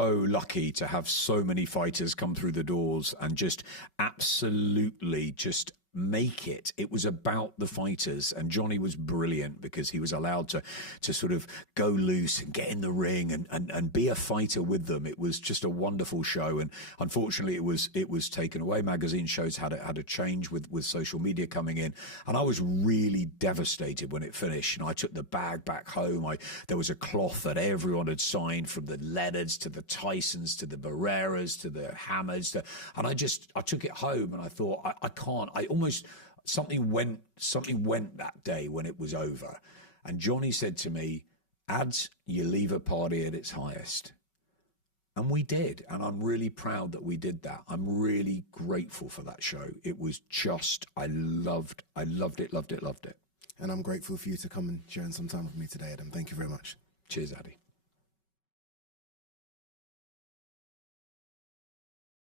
lucky to have so many fighters come through the doors and just absolutely just make it. It was about the fighters, and Johnny was brilliant because he was allowed to sort of go loose and get in the ring and be a fighter with them. It was just a wonderful show, and unfortunately it was taken away. Magazine shows had a change with social media coming in, and I was really devastated when it finished. And I took the bag back home. There was a cloth that everyone had signed, from the Leonards to the Tysons to the Barreras to the Hammers, and I took it home, and I thought, I can't. Something went that day when it was over. And Johnny said to me, "Ads, you leave a party at its highest." And we did. And I'm really proud that we did that. I'm really grateful for that show. It was just, I loved it. And I'm grateful for you to come and share some time with me today, Adam. Thank you very much. Cheers, Addy.